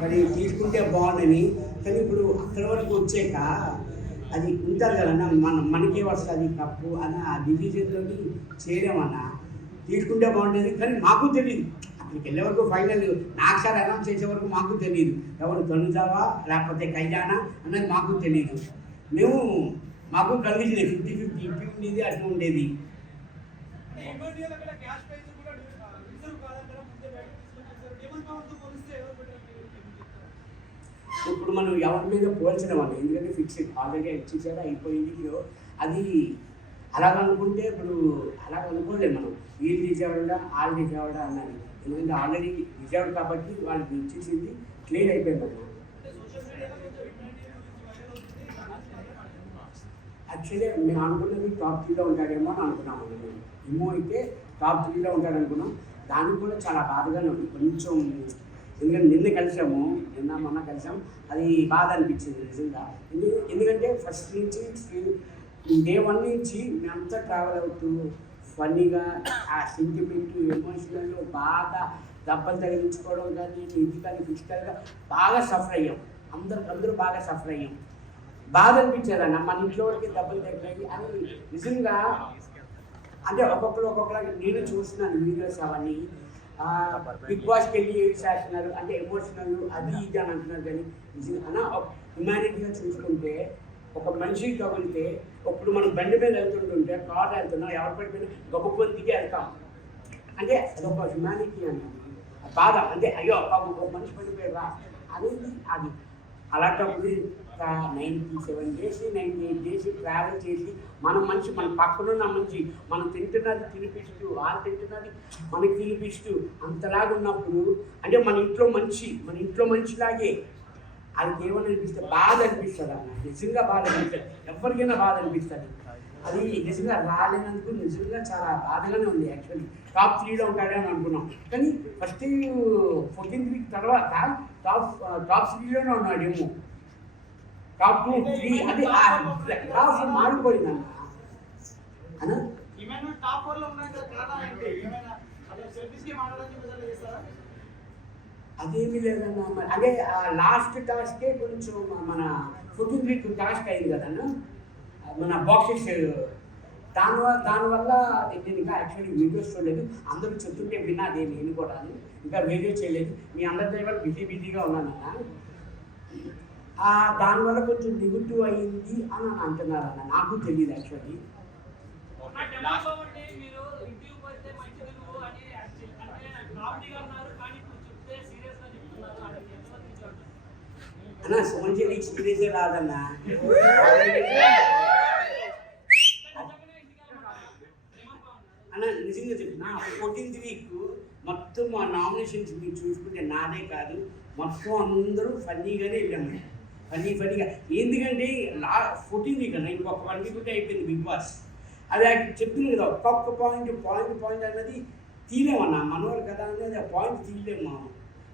మరి తీసుకుంటే బాగుండని. కానీ ఇప్పుడు అక్కడి వరకు వచ్చాక అది ఉంటారు కదన్నా, మనకే వస్తుంది కప్పు అన్న ఆ డివిజన్లో చేయలేమన్నా. తీసుకుంటే బాగుంటుంది కానీ మాకు తెలియదు, అక్కడికి వెళ్ళే వరకు ఫైనల్ నాకు సార్ అనౌన్స్ చేసే వరకు మాకు తెలియదు ఎవరు తనుజావా లేకపోతే కళ్యాణ అన్నది మాకు తెలియదు. మాకు కలిగింది 50-50 ఇప్పి ఉండేది అట్లా ఉండేది. ఇప్పుడు మనం ఎవరి మీద పోల్చడం అన్న, ఎందుకంటే ఫిక్స్డ్ ఆల్రెడీ ఇచ్చేసారా అయిపోయింది హీరో. అది అలాగనుకుంటే ఇప్పుడు అలాగ అనుకోలేము మనం, వీళ్ళు రిజర్వ్డా వాళ్ళు రిజర్వ్డా అన్నది. ఎందుకంటే ఆల్రెడీ రిజర్వ్ కాబట్టి వాళ్ళకి ఇచ్చేసింది క్లియర్ అయిపోయింది అన్న. యాక్చువల్లీ మేము అనుకున్నది టాప్ 3లో ఉంటాడేమో అని అనుకున్నాము. మేము అయితే టాప్ 3లో ఉంటాడు అనుకున్నాం. దానికి కూడా చాలా బాధగానే ఉంది కొంచెం, ఎందుకంటే నిన్న మొన్న కలిసాం, అది బాధ అనిపించింది నిజంగా. ఎందుకంటే ఫస్ట్ నుంచి డే 1 నుంచి మేమంతా ట్రావెల్ అవుతూ ఫన్నీగా ఆ సెంటిమెంట్ ఎమోషనల్ బాగా దెబ్బలు తగిలించుకోవడం కానీ ఫిజికల్ ఫిజికల్గా బాగా సఫర్ అయ్యాం. అందరూ బాగా సఫర్ అయ్యాం. బాధ అనిపించేదన్న మన ఇంట్లో వరకు దెబ్బలు తగిలాయి అని నిజంగా. అంటే ఒక్కొక్కరు నేను చూస్తున్నాను వీడియోస్ అవన్నీ. బిగ్ బాస్కి వెళ్ళి ఏడ్చేస్తున్నారు అంటే ఎమోషనల్ అది ఇది అని అంటున్నారు. కానీ నిజంగా హ్యుమానిటీగా చూసుకుంటే ఒక మనిషికి తగిలితే, ఇప్పుడు మనం బండి మీద వెళ్తుంటుంటే కార్ వెళ్తున్నాం, ఎవరి పడిపోయినా గొప్పని దిగి వెళ్తాం. అంటే అదొక హ్యుమానిటీ అనేది బాధ. అంటే అయ్యో ఒక మనిషి పడిపోయారా అనేది అది. అలాంటప్పుడు 97 days 98 days ట్రావెల్ చేసి మన పక్కనున్న మనిషి మనం తింటున్నది తినిపిస్తూ, వాళ్ళు తింటున్నది మనకి తినిపిస్తూ అంతలాగా ఉన్నప్పుడు అంటే మన ఇంట్లో మనిషిలాగే వాళ్ళకి ఏమని అనిపిస్తుంది, బాధ అనిపిస్తుంది అన్న. నిజంగా బాధ అనిపిస్తుంది, ఎవరికైనా బాధ అనిపిస్తుంది. అది నిజంగా రాలేనందుకు నిజంగా చాలా బాధగానే ఉంది. యాక్చువల్లీ టాప్ 3లో ఉంటాడని అనుకున్నాం, కానీ ఫస్ట్ 14th week తర్వాత టాప్ 3లోనే ఉన్నాడేమో. టాప్ 2, 3 అది టాప్ మారిపోయిందన్న. అదేమీ లేదన్న. అదే లాస్ట్ టాస్కే కొంచెం మన 14th week టాస్క్ అయింది కదన్న, మన బాక్సెస్. దానివల్ల నేను ఇంకా యాక్చువల్లీ వీడియోస్ చూడలేదు, అందరూ చెప్తుంటే విన్నా. అదే నేను కూడా ఇంకా వీడియో చేయలేదు. మీ అందరి దగ్గర బిజీగా ఉన్నానన్న. దానివల్ల కొంచెం నెగిటివ్ అయింది అని అంటున్నారన్న. నాకు తెలియదు యాక్చువల్లీ. అన్న సోంజలి సీరియస్ రాదన్న. అన్న నిజంగా చెప్తున్నా, 14th week మొత్తం మా నామినేషన్స్ మీరు చూసుకుంటే నాదే కాదు మొత్తం అందరూ ఫన్నీగానే వెళ్ళాము. ఫన్నీగా ఎందుకంటే 14th week అన్న ఇంకొక 1 week ఉంటే అయిపోయింది బిగ్ బాస్. అది చెప్తుంది కదా, ఒక్కొక్క పాయింట్ అన్నది తీయలేమన్నా, మనవాళ్ళు కదా అనేది ఆ పాయింట్ తీయలేము మనం.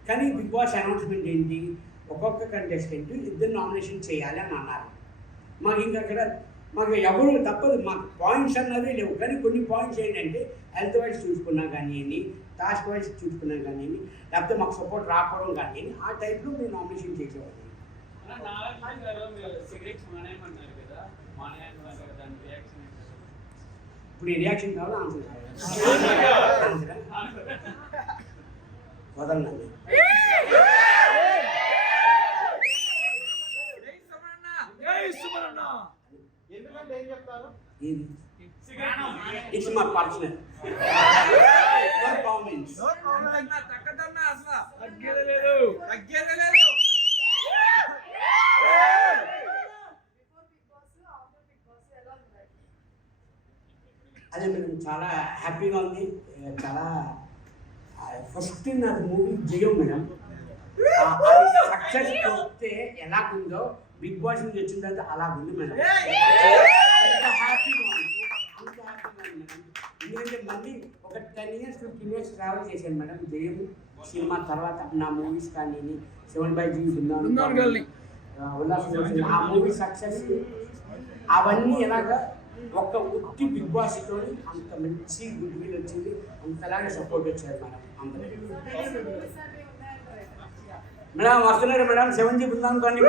కానీ బిగ్ బాస్ అనౌన్స్మెంట్ ఏంటి, ఒక్కొక్క కంటెస్టెంట్ 2 నామినేషన్ చేయాలి అని అన్నారు. మాకు ఎవరు తప్పదు, మాకు పాయింట్స్ అన్నది లేవు. కానీ కొన్ని పాయింట్స్ ఏంటంటే హెల్త్ వైజ్ చూసుకున్నా కానివ్వండి, టాస్క్ వైజ్ చూసుకున్నా కానివ్వండి, లేకపోతే మాకు సపోర్ట్ రాకపోవడం కానివ్వండి, ఆ టైప్లో మేము నామినేషన్ చేసేవాళ్ళం. ఇప్పుడు ఈ రియాక్షన్ కావాలా ఆన్సర్ వదలండి. It's my personal performance. అదే మేడం చాలా హ్యాపీగా ఉంది. చాలా ఫస్ట్ నాది మూవీ జయం మేడం. సక్సెస్ వస్తే ఎలాగుందో బిగ్ బాస్ నుంచి వచ్చిన తర్వాత అలాగుంది మేడం. హ్యాపీగా ఉంది. ఎందుకంటే మళ్ళీ ఒక 10 years 15 years ట్రావెల్ చేశాను మేడం. జయం సినిమా తర్వాత నా మూవీస్ కానీ 7/G ఆ మూవీ సక్సెస్ అవన్నీ ఎలాగా ఒక ఉత్తి బిగ్ బాస్ తోని అంత మంచి గుడ్ విల్ వచ్చింది, అంతలాగే సపోర్ట్ వచ్చారు మేడం అందరూ. మేడం వస్తున్నారు మేడం 7G బృందం కొన్ని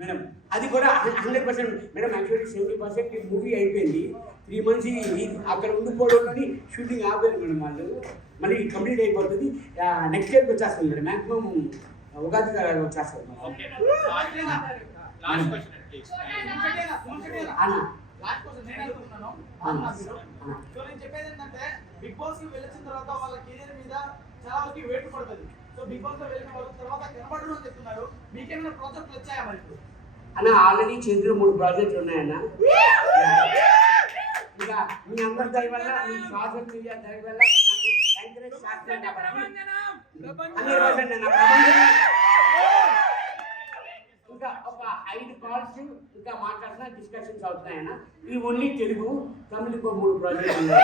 మేడం అది కూడా 100%. మేడం యాక్చువల్లీ 70% ఈ మూవీ అయిపోయింది. 3 months అక్కడ ఉండిపోవడంలోని షూటింగ్ ఆపారు మేడం వాళ్ళు. మళ్ళీ కంప్లీట్ అయిపోతుంది. నెక్స్ట్ ఇయర్కి వచ్చేస్తుంది మేడం. మ్యాక్సిమం ఉగాది వచ్చేస్తుంది. నేను చెప్పేది ఏంటంటే బిగ్ బాస్ కి వెళ్ళిన తర్వాత వాళ్ళ కెరీర్ మీద చాలా వరకు వెయిట్ పడుతుంది. సో బిగ్ బాస్ లో వెళ్ళిన వాళ్ళ తర్వాత కనబడరు అని చెప్తున్నారు. మీకేమైనా ప్రాజెక్టులు వచ్చాయా మరి? అన్న ఆల్రెడీ చేతిలో 3 ప్రాజెక్టులు ఉన్నాయన్న. ఇంకా మీ అందరి దయ వల్ల, మీ సోషల్ మీడియా దయ వల్ల నాకు ఎంకరేజ్ చేస్తాను కాబట్టి 100% నా ప్రపంచం. ఇంకా ఒక 5 కాల్స్ ఇంకా మాట్లాడుతున్నా, డిస్కషన్స్ అవుతున్నాయన్న. ఈ ఓన్లీ తెలుగు, తమిళ 3 ప్రాజెక్టులు ఉన్నాయి.